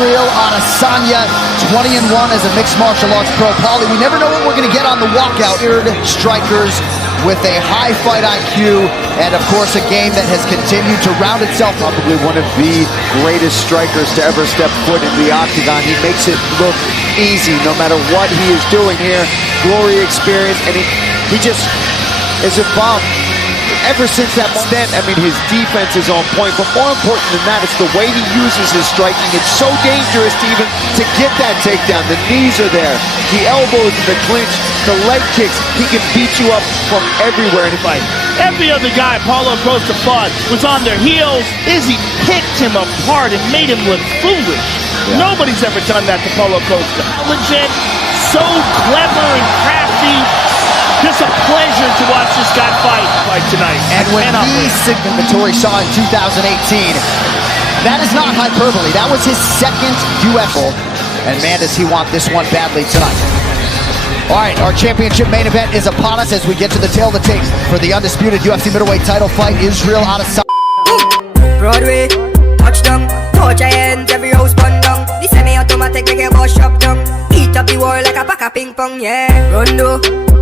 Israel Adesanya, 20-1 as a mixed martial arts pro. Paulie, we never know what we're going to get on the walkout. Strikers with a high fight IQ, and of course a game that has continued to round itself. Probably one of the greatest strikers to ever step foot in the octagon. He makes it look easy no matter what he is doing here. Glory experience, and he just is involved. Ever since that moment, I mean, his defense is on point, but more important than that, it's the way he uses his striking. It's so dangerous to get that takedown. The knees are there, the elbows, the clinch, the leg kicks. He can beat you up from everywhere in a fight. Every other guy Paulo Costa fought was on their heels. Izzy picked him apart and made him look foolish. Yeah. Nobody's ever done that to Paulo Costa. Legit, so clever and crafty. Just a pleasure to watch this guy fight tonight. And when Vettori saw in 2018, that is not hyperbole. That was his second UFC. And man, does he want this one badly tonight. All right, our championship main event is upon us as we get to the tail of the tape for the undisputed UFC middleweight title fight. Israel Adesanya. Broadway, touchdown, touch hands, every house bun down. The semi-automatic like a boss shop down. Eat up the wall like a pack of ping pong, yeah. Rondo.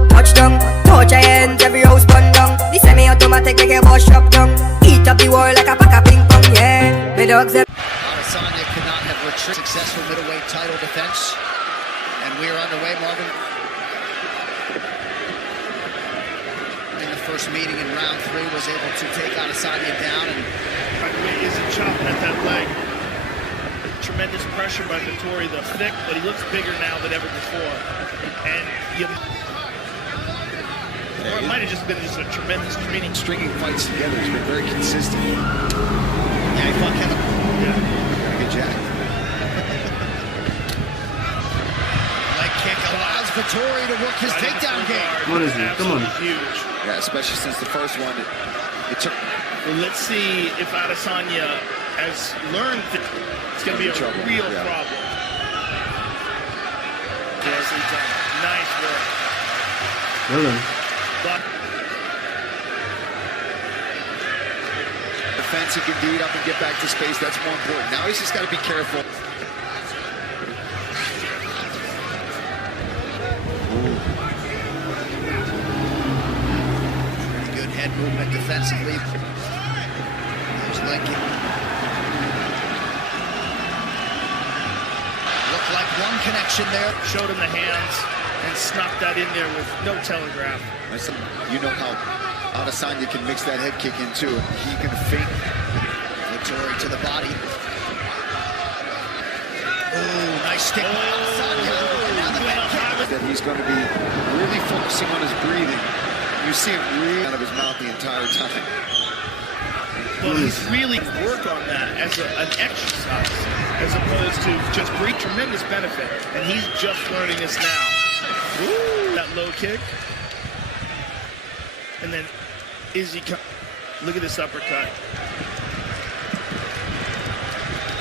Touchdown, touch hands, every house bun down. The semi-automatic like a boss shop down. Eat up the wall like a pack of ping pong, yeah. My dogs are... Adesanya could not have retreated. Successful middleweight title defense. And we are underway, Marvin. In the first meeting in round 3 was able to take Adesanya down. And by the way, he isn't chopping at that leg. Tremendous pressure by Vettori, the thick, but he looks bigger now than ever before. And or it might have just been a tremendous training. Stringing fights together has been very consistent. Yeah, he fought Kevin. Yeah, good jack. Leg kick allows Vettori to work his takedown game. What is it? Come on. Huge. Yeah, especially since the first one, it took... Well, let's see if Adesanya has learned that it's going to be a real problem. Nice work. Well done. But defense, he can beat up and get back to space. That's more important. Now he's just got to be careful. Pretty good head movement defensively. There's leg kick. Looked like one connection there. Showed him the hands and snuck that in there with no telegraph. You know how Adesanya can mix that head kick in too. He can feint. Vettori to the body. Oh, nice stick by Adesanya. And now the back kick. That he's going to be really focusing on his breathing. You see him really out of his mouth the entire time. Well, he's really work on that as an exercise, as opposed to just great tremendous benefit. And he's just learning this now. Ooh, that low kick. And then Izzy, look at this uppercut.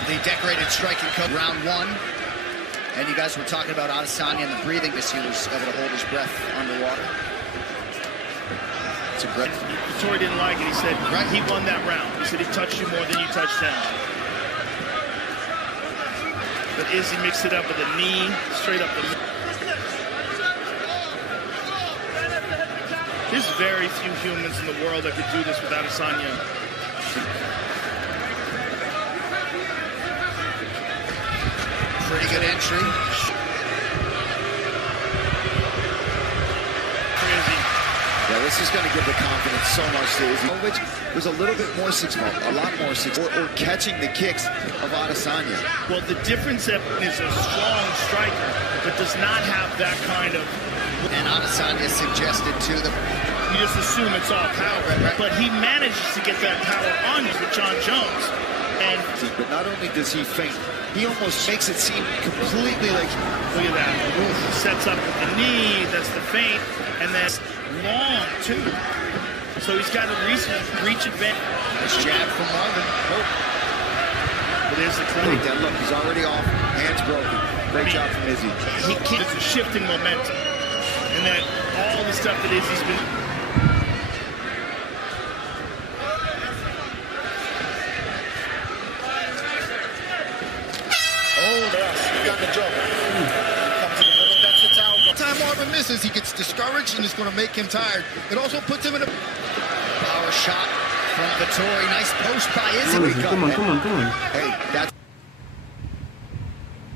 The decorated striking coach, round 1. And you guys were talking about Adesanya and the breathing. He was able to hold his breath underwater. It's a great... Vettori didn't like it. He said he won that round. He said he touched you more than you touched him. But Izzy mixed it up with a knee, straight up the knee. There's very few humans in the world that could do this without Adesanya. Pretty good entry. Crazy. Yeah, this is going to give the confidence so much to Izzy. Which was a little bit more a lot more or catching the kicks of Adesanya. Well, the difference is a strong striker, but does not have that kind of... And Adesanya suggested to them. You just assume it's all power, but he manages to get that power on you with John Jones. And but not only does he feint, he almost makes it seem completely like... Look at that. He sets up with the knee, that's the feint, and that's long, too. So he's got a reach advantage. Nice jab from Marvin. Oh. But there's the clinic. Look, he's already off. Hands broken. Great job from Izzy. It's a shift in momentum. And then all the stuff that Izzy's been... Oh, weaknesses, he gets discouraged, and it's going to make him tired. It also puts him in a Power shot from Vettori. Nice post by Izzy. Come on. Hey, that's...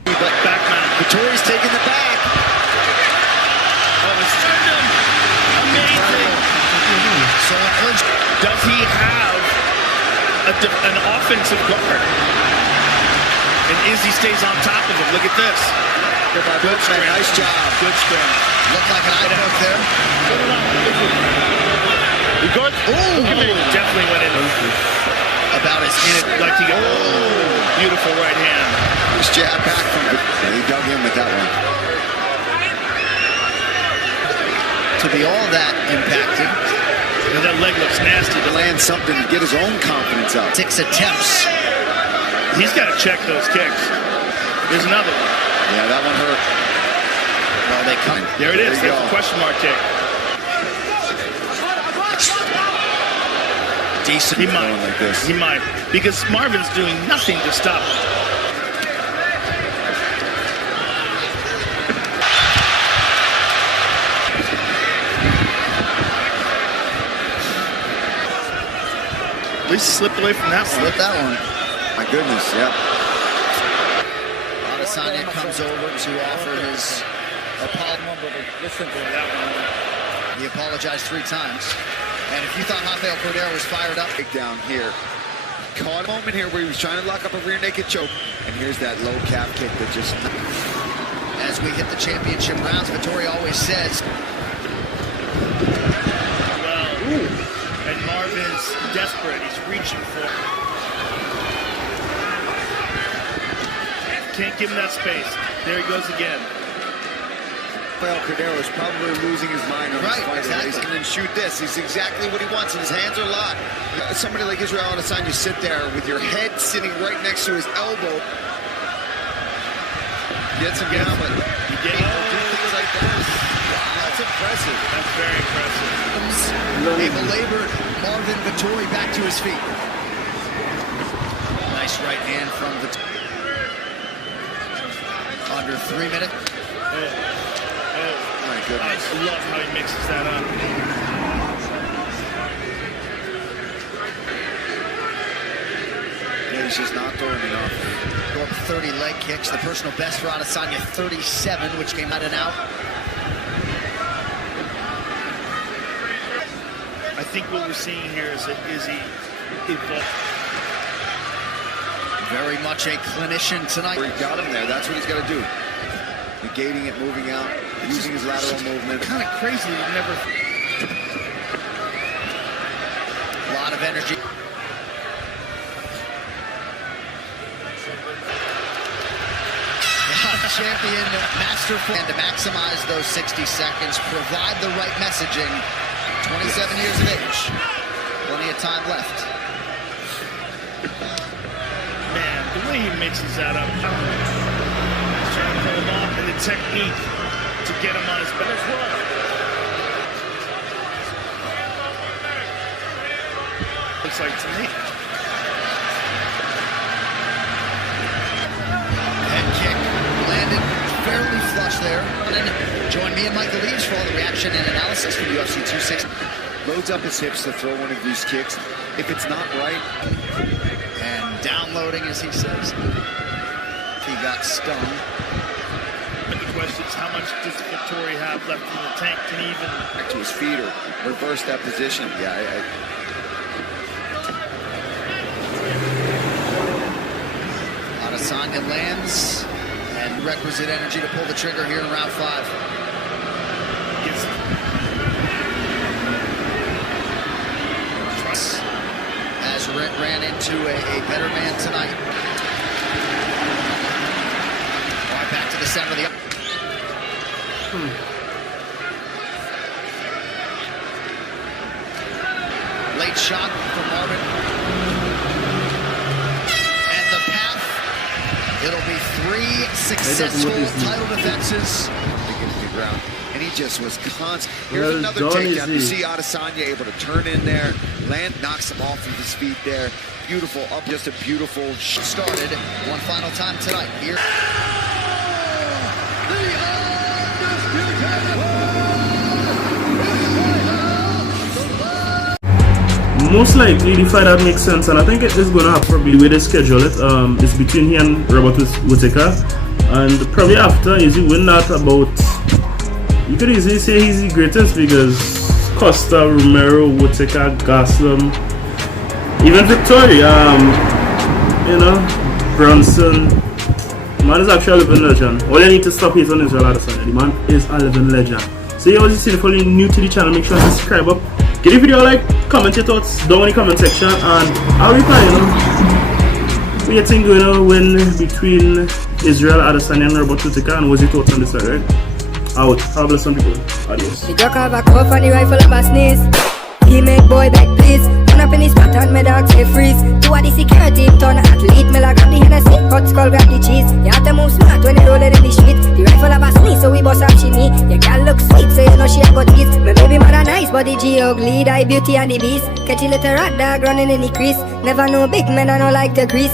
But backman. Vettori's taking the back. Oh, it's turned him. Amazing. so urgent. Does he have an offensive guard? And Izzy stays on top of him. Look at this. Good spin. Nice job. Good spin. Looked like an eye poke there. You good? Definitely went in. About as in it. Like he got, beautiful right hand. Nice jab back from it. He dug in with that one. To be all that impacted. And that leg looks nasty. To land something to get his own confidence up. 6 attempts. He's got to check those kicks. There's another one. Yeah, that one hurt. Well, they come. There it is. There you That's a go. question mark kick. Decent. He might. Like this. He might. Because Marvin's doing nothing to stop him. At least slipped away from that one. Slip that one. My goodness, yep. Adesanya comes over to offer his apology. He apologized 3 times. And if you thought Rafael Cordero was fired up, Down here. Caught a moment here where he was trying to lock up a rear naked choke. And here's that low calf kick that just... as we hit the championship rounds, Vettori always says, Well, and Marvin's desperate. He's reaching for it. Can't give him that space. There he goes again. Rafael Cordero is probably losing his mind on Right, his fight. exactly. And then shoot this. He's exactly what he wants, and his hands are locked. Somebody like Israel Adesanya, sit there with your head sitting right next to his elbow. Gets him down, but You get do things like that. Wow, that's impressive. That's very impressive. a belabored Marvin Vettori back to his feet. Nice right hand from Vettori. Under 3 minutes. My goodness. I love how he mixes that up. Yeah, he's just not throwing enough. Go up 30 leg kicks. The personal best for Adesanya, 37, which came out and out. I think what we're seeing here is that Izzy evolved. Very much a clinician tonight. Where he got him there, that's what he's got to do. Negating it, moving out, using his lateral movement. Kind of crazy. You never. A lot of energy. Champion, masterful, and to maximize those 60 seconds, provide the right messaging. 27 years of age, plenty of time left. Man, the way he mixes that up. He's trying to hold on, and the technique to get him on his back. Looks like to me. Head kick landed fairly flush there. Join me and Michael Leaves for all the reaction and analysis from UFC 260. Loads up his hips to throw one of these kicks. If it's not right, And downloading, as he says. He got stung. And the question is, how much does Vettori have left in the tank? Can he even back to his feet or reverse that position. Yeah, Adesanya lands and requisite energy to pull the trigger here in round 5. gets As ran into a better man tonight. All right, back to the center of the... Late shot from Marvin. And the path, it'll be 3 successful title defenses. against the ground. And he just was constant. Well Here's another done, takedown. You Izzy. see Adesanya able to turn in there. Land knocks him off of his feet there. Beautiful up, just a beautiful Started one final time tonight here. The undisputed most likely the fight that makes sense, and I think it is going to have probably the way they schedule it. It's between he and Robert Whittaker, and probably after easy win that about. You could easily say he's the greatest because Costa, Romero, Whittaker, Gaslam, even Vettori, you know, Bronson. Man is actually a living legend. All you need to stop hating on Israel Adesanya. The man is a living legend. So you always see if you're new to the channel, make sure to subscribe up. Give the video a like, comment your thoughts down in the comment section, and I'll reply, you know. What you think going to win between Israel Adesanya and Robert Whittaker, and what's your thoughts on this side, right? Out. Have a blessed one, people. Adios. The Glock have a cuff and the rifle of a sneeze. He make boy beg please. Turn up in his pattern, me dog say freeze. Two of the security turn athlete. Me like grab the Hennessy, hot skull grab the cheese. You have to move smart when you roll it in the street. The rifle of a sneeze, so we bust up chimney. Your girl look sweet, so you know she a got teeth. My baby mother nice, but the G ugly. Die beauty and the beast. Catch a little rat dog running in the crease. Never know big men, I don't like the grease.